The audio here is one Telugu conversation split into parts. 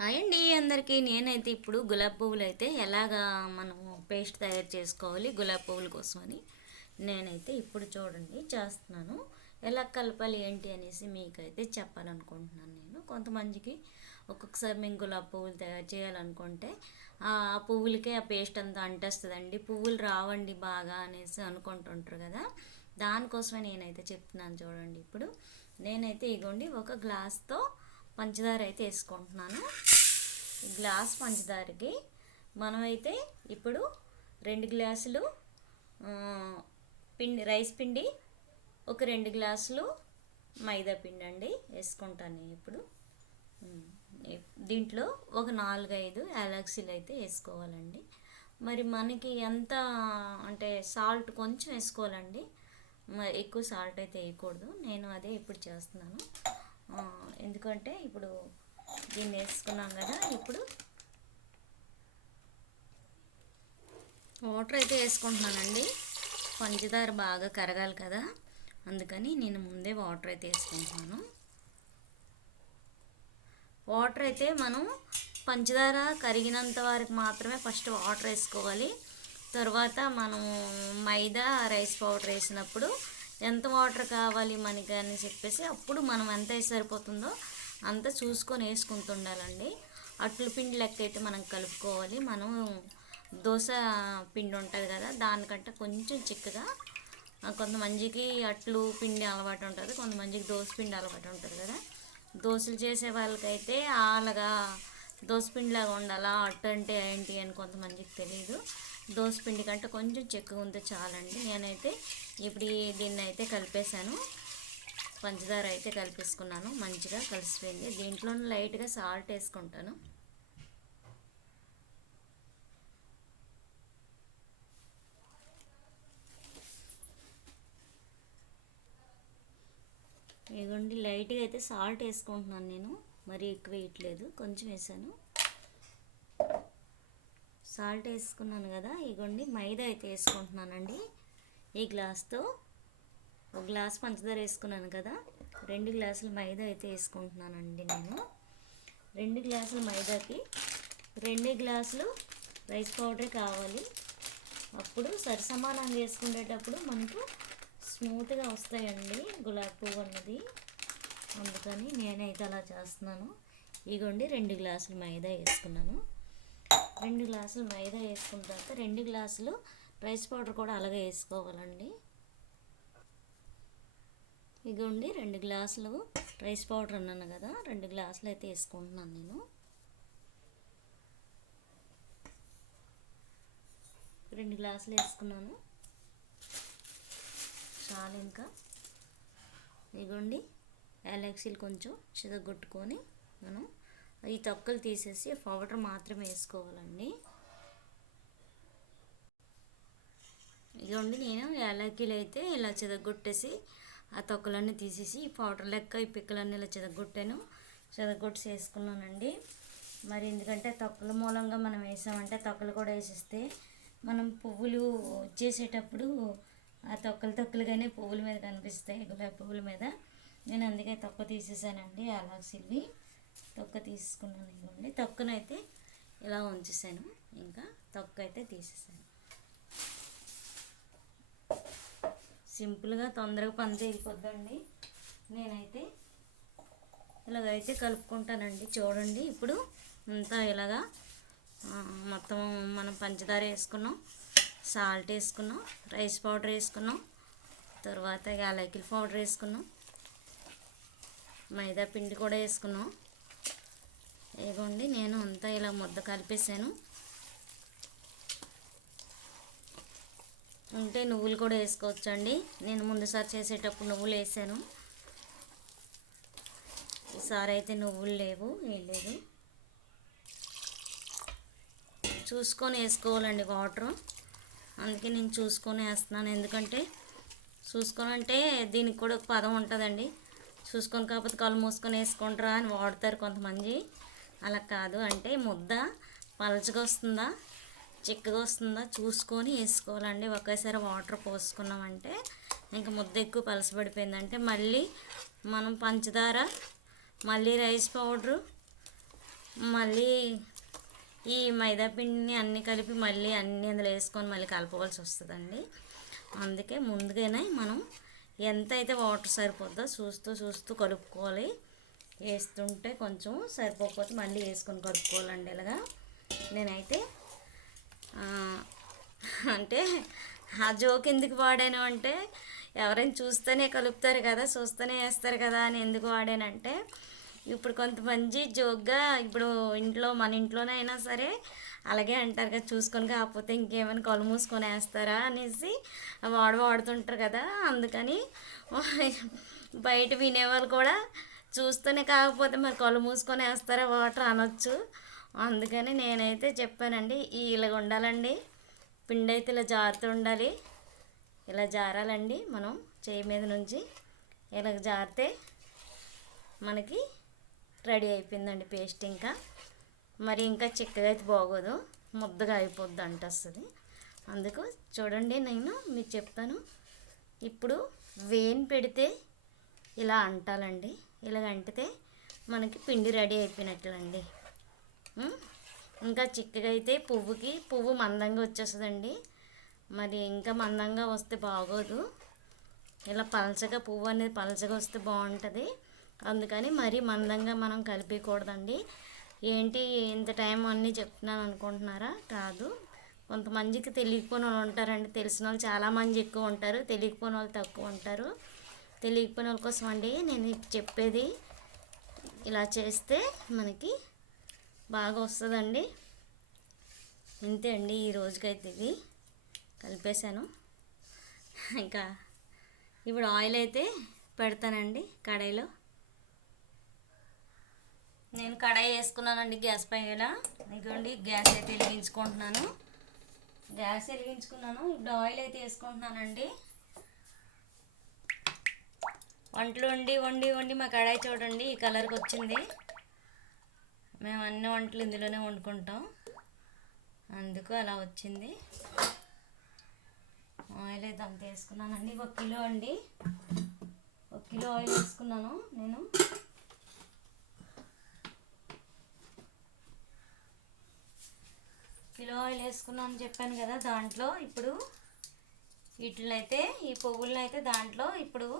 హాయ్ అండి అందరికీ. నేనైతే ఇప్పుడు గులాబీ పువ్వులు అయితే ఎలాగా మనము పేస్ట్ తయారు చేసుకోవాలి గులాబీ పువ్వుల కోసమని నేనైతే ఇప్పుడు చూడండి చేస్తున్నాను. ఎలా కలపాలి ఏంటి అనేసి మీకైతే చెప్పాలనుకుంటున్నాను. నేను కొంతమందికి ఒక్కొక్కసారి మేము గులాబీ పువ్వులు తయారు చేయాలనుకుంటే ఆ పువ్వులకే ఆ పేస్ట్ అంతా అంటేస్తుందండి, పువ్వులు రావండి బాగా అనేసి అనుకుంటుంటారు కదా. దానికోసమే నేనైతే చెప్తున్నాను చూడండి. ఇప్పుడు నేనైతే ఇగోండి ఒక గ్లాస్తో పంచదార అయితే వేసుకుంటున్నాను. గ్లాస్ పంచదారకి మనమైతే ఇప్పుడు 2 గ్లాసులు పిండి, రైస్ పిండి, ఒక 2 గ్లాసులు మైదా పిండి అండి వేసుకుంటాను నేను ఇప్పుడు. దీంట్లో ఒక 4-5 యాలక్సీలు అయితే వేసుకోవాలండి. మరి మనకి ఎంత అంటే సాల్ట్ కొంచెం వేసుకోవాలండి, మరి ఎక్కువ సాల్ట్ అయితే వేయకూడదు. నేను అదే ఇప్పుడు చేస్తున్నాను. ఎందుకంటే ఇప్పుడు దీన్ని వేసుకున్నాం కదా, ఇప్పుడు వాటర్ అయితే వేసుకుంటున్నానండి. పంచదార బాగా కరగాలి కదా, అందుకని నేను ముందే వాటర్ అయితే వేసుకుంటున్నాను. వాటర్ అయితే మనం పంచదార కరిగినంత వరకు మాత్రమే ఫస్ట్ వాటర్ వేసుకోవాలి. తర్వాత మనం మైదా రైస్ పౌడర్ వేసినప్పుడు ఎంత వాటర్ కావాలి మనకి అని చెప్పేసి అప్పుడు మనం ఎంత సరిపోతుందో అంత చూసుకొని వేసుకుంటుండాలండి. అట్ల పిండి లెక్క అయితే మనం కలుపుకోవాలి. మనం దోశ పిండి ఉంటుంది కదా, దానికంటే కొంచెం చిక్కగా. కొంతమందికి అట్లు పిండి అలవాటు ఉంటుంది, కొంతమందికి దోశ పిండి అలవాటు ఉంటుంది కదా. దోశలు చేసే వాళ్ళకైతే అలాగా దోశ పిండిలాగా ఉండాలా, అట్టు అంటే ఏంటి అని కొంతమందికి తెలియదు. దోశ పిండి కంటే కొంచెం చిక్కగా ఉంటే చాలండి. నేనైతే ఇప్పుడు దీన్ని అయితే కలిపేశాను, పంచదార అయితే కలిపేసుకున్నాను, మంచిగా కలిసిపోయింది. దీంట్లో లైట్గా సాల్ట్ వేసుకుంటాను. ఇదిగోండి లైట్గా అయితే సాల్ట్ వేసుకుంటున్నాను నేను, మరీ ఎక్కువ వేయట్లేదు, కొంచెం వేసాను. సాల్ట్ వేసుకున్నాను కదా, ఇదిగోండి మైదా అయితే వేసుకుంటున్నానండి. ఈ గ్లాస్తో ఒక గ్లాస్ పంచదార వేసుకున్నాను కదా, 2 గ్లాసులు మైదా అయితే వేసుకుంటున్నానండి నేను. 2 గ్లాసుల మైదాకి 2 గ్లాసులు రైస్ పౌడరే కావాలి. అప్పుడు సరిసమానంగా వేసుకునేటప్పుడు మనకు స్మూత్గా వస్తాయండి గులాబీ పువ్వు అన్నది. అందుకని నేనైతే అలా చేస్తున్నాను. ఇగోండి 2 గ్లాసులు మైదా వేసుకున్నాను. 2 గ్లాసులు మైదా వేసుకున్న తర్వాత 2 గ్లాసులు రైస్ పౌడర్ కూడా అలాగే వేసుకోవాలండి. ఇగోండి 2 గ్లాసులు రైస్ పౌడర్ అన్నాను కదా, 2 గ్లాసులు అయితే వేసుకుంటున్నాను నేను. 2 గ్లాసులు వేసుకున్నాను చాలు. ఇంకా ఇగోండి యాలక్సీలు కొంచెం చితగొట్టుకొని మనం ఈ తొక్కలు తీసేసి పౌడర్ మాత్రమే వేసుకోవాలండి. ఇదిగోండి నేను యాలక్కీలు అయితే ఇలా చితగొట్టేసి ఆ తొక్కలన్నీ తీసేసి ఈ పౌడర్ లెక్క ఈ పిక్కలన్నీ ఇలా చితగొట్టేసి వేసుకున్నానండి. మరి ఎందుకంటే తొక్కల మూలంగా మనం వేసామంటే తొక్కలు కూడా వేసేస్తే మనం పువ్వులు వచ్చేసేటప్పుడు ఆ తొక్కలుగానే పువ్వుల మీద కనిపిస్తాయి, గులాబీ పువ్వుల మీద. నేను అందుకే తొక్క తీసేసానండి, యాలక్సీవి తొక్క తీసుకున్నాను. ఇవ్వండి తొక్కనైతే ఇలా ఉంచేసాను, ఇంకా తొక్క అయితే తీసేసాను. సింపుల్గా తొందరగా పని తీరిపోద్దండి. నేనైతే ఇలాగైతే కలుపుకుంటానండి. చూడండి ఇప్పుడు అంతా ఇలాగా మొత్తం మనం పంచదార వేసుకున్నాం, సాల్ట్ వేసుకున్నాం, రైస్ పౌడర్ వేసుకున్నాం, తర్వాత యాలకుల పౌడర్ వేసుకున్నాం, మైదా పిండి కూడా వేసుకున్నాం. ఇదిగోండి నేను అంతా ఇలా ముద్ద కలిపేసాను. ఉంటే నువ్వులు కూడా వేసుకోవచ్చండి. నేను ముందుసారి చేసేటప్పుడు నువ్వులు వేసాను, ఈసారి అయితే నువ్వులు లేవు, వేయలేదు. చూసుకొని వేసుకోవాలండి వాటర్, అందుకే నేను చూసుకొని వేస్తున్నాను. ఎందుకంటే చూసుకొని అంటే దీనికి కూడా ఒక పదం ఉంటుందండి, చూసుకొని కాకపోతే కళ్ళు మూసుకొని వేసుకుంటారా అని వాడతారు కొంతమంది. అలా కాదు, అంటే ముద్ద పలచగా వస్తుందా చిక్కగా వస్తుందా చూసుకొని వేసుకోవాలండి. ఒకేసారి వాటర్ పోసుకున్నామంటే ఇంకా ముద్ద ఎక్కువ పలసబడిపోయిందంటే మళ్ళీ మనం పంచదార, మళ్ళీ రైస్ పౌడరు, మళ్ళీ ఈ మైదా పిండిని అన్నీ కలిపి మళ్ళీ అన్నీ అందులో వేసుకొని మళ్ళీ కలపవలసి వస్తుందండి. అందుకే ముందుగానే మనం ఎంత అయితే వాటర్ సరిపోద్దో చూస్తూ కలుపుకోవాలి. వేస్తుంటే కొంచెం సరిపోకపోతే మళ్ళీ వేసుకొని కలుపుకోవాలండి. ఇలాగా నేనైతే అంటే ఆ జోక్ ఎందుకు వాడాను అంటే, ఎవరైనా చూస్తేనే కలుపుతారు కదా, చూస్తేనే వేస్తారు కదా అని ఎందుకు వాడానంటే, ఇప్పుడు కొంతమంది జోక్గా ఇప్పుడు మన ఇంట్లోనే అయినా సరే అలాగే అంటారు కదా, చూసుకొని కాకపోతే ఇంకేమైనా కళ్ళు మూసుకొని వేస్తారా అనేసి వాడుతుంటారు కదా. అందుకని బయట వినేవాళ్ళు కూడా చూస్తూనే కాకపోతే మరి కళ్ళు మూసుకొని వేస్తారా వాటర్ అనొచ్చు. అందుకని నేనైతే చెప్పానండి, ఇలాగ ఉండాలండి పిండి అయితే, ఇలా జారుతూ ఉండాలి. ఇలా జారాలండి మనం చేయి మీద నుంచి. ఇలాగ జారితే మనకి రెడీ అయిపోయిందండి పేస్ట్. ఇంకా చిక్కగా అయితే బాగోదు, ముద్దగా అయిపోద్ది అంటొస్తుంది. అందుకు చూడండి, నేను మీకు చెప్తాను. ఇప్పుడు వేని పెడితే ఇలా అంటాలండి. ఇలాగ అంటితే మనకి పిండి రెడీ అయిపోయినట్లండి. ఇంకా చిక్కగా అయితే పువ్వు మందంగా వచ్చేస్తుందండి. మరి ఇంకా మందంగా వస్తే బాగోదు. ఇలా పలచగా పువ్వు అనేది పలచగా వస్తే బాగుంటుంది. అందుకని మరీ మందంగా మనం కలిపేయకూడదండి. ఏంటి ఇంత టైం అన్నీ చెప్తున్నాను అనుకుంటున్నారా? కాదు, కొంతమందికి తెలియకపోయిన వాళ్ళు ఉంటారండి. తెలిసిన వాళ్ళు చాలామంది ఎక్కువ ఉంటారు, తెలియకపోయిన వాళ్ళు తక్కువ ఉంటారు. తెలియకపోయిన వాళ్ళ కోసం అండి నేను చెప్పేది. ఇలా చేస్తే మనకి బాగా వస్తుందండి. అంతే అండి, ఈ రోజుకైతే ఇది కలిపేశాను. ఇంకా ఇప్పుడు ఆయిల్ అయితే పెడతానండి కడాయిలో. నేను కడాయి వేసుకున్నానండి గ్యాస్ పైన. ఇదిగోండి గ్యాస్ అయితే వెలిగించుకుంటున్నాను. ఇప్పుడు ఆయిల్ అయితే వేసుకుంటున్నానండి. వంటలు వండి మా కడాయి చూడండి ఈ కలర్కి వచ్చింది. మేము అన్ని వంటలు ఇందులోనే వండుకుంటాం, అందుకు అలా వచ్చింది. ఆయిల్ అయితే అంత వేసుకున్నానండి. 1 కిలో అండి, 1 కిలో ఆయిల్ వేసుకున్నాను నేను. కిలో ఆయిల్ వేసుకున్నాను చెప్పాను కదా. దాంట్లో ఇప్పుడు వీటినైతే, ఈ పువ్వులను అయితే దాంట్లో ఇప్పుడు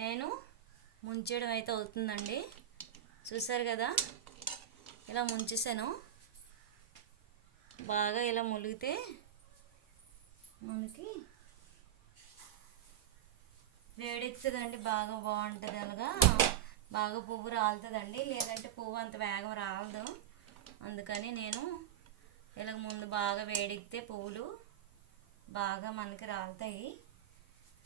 నేను ముంచడం అయితే అవుతుందండి. చూసారు కదా, ఇలా ముంచేసాను. బాగా ఇలా ములిగితే మనకి వేడెక్కుతుందండి, బాగా బాగుంటుంది. అలాగా బాగా పువ్వు రాలుతుందండి, లేదంటే పువ్వు అంత వేగం రాలదు. అందుకని నేను ఇలా ముందు బాగా వేడెక్కితే పువ్వులు బాగా మనకి రాలుతాయి,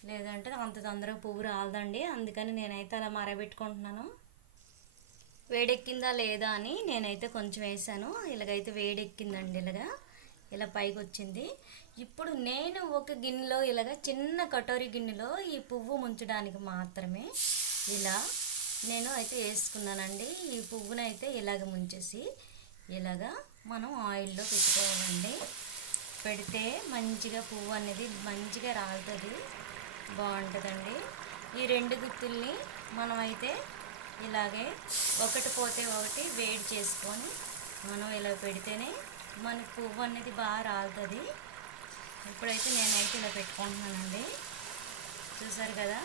లేదంటే అంత తొందరగా పువ్వు రాలదండి. అందుకని నేనైతే అలా మరబెట్టుకుంటున్నాను. వేడెక్కిందా లేదా అని నేనైతే కొంచెం వేసాను. ఇలాగైతే వేడెక్కిందండి, ఇలా పైకి వచ్చింది. ఇప్పుడు నేను ఒక గిన్నెలో ఇలాగ చిన్న కటోరీ గిన్నెలో ఈ పువ్వు ముంచడానికి మాత్రమే ఇలా నేను అయితే వేసుకున్నానండి. ఈ పువ్వునైతే ఇలాగ ముంచేసి ఇలాగా మనం ఆయిల్లో పెట్టుకోవాలండి. పెడితే మంచిగా పువ్వు అనేది మంచిగా రాలుతుంది, బాగుంటుందండి. ఈ 2 గుత్తుల్ని మనమైతే ఇలాగే ఒకటి పోతే ఒకటి వేడి చేసుకొని మనం ఇలా పెడితేనే మనకి పువ్వు అనేది బాగా రాలుతుంది. ఇప్పుడైతే నేనైతే ఇలా పెట్టుకుంటున్నానండి. చూసారు కదా,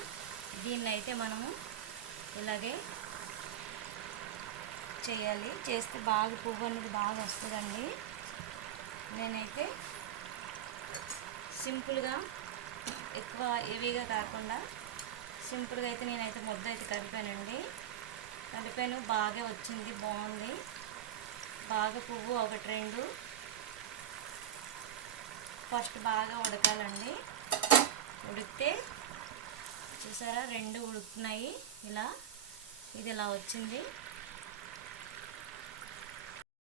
దీన్ని అయితే మనము ఇలాగే చేయాలి. చేస్తే బాగా పువ్వు అనేది బాగా వస్తుందండి. నేనైతే సింపుల్గా, ఎక్కువ హెవీగా కాకుండా సింపుల్గా అయితే నేనైతే ముద్ద అయితే కలిపాను. బాగా వచ్చింది, బాగుంది. బాగా పువ్వు 1-2 ఫస్ట్ బాగా ఉడకాలండి. ఉడికితే చూసారా 2 ఉడుకుతున్నాయి. ఇది ఇలా వచ్చింది.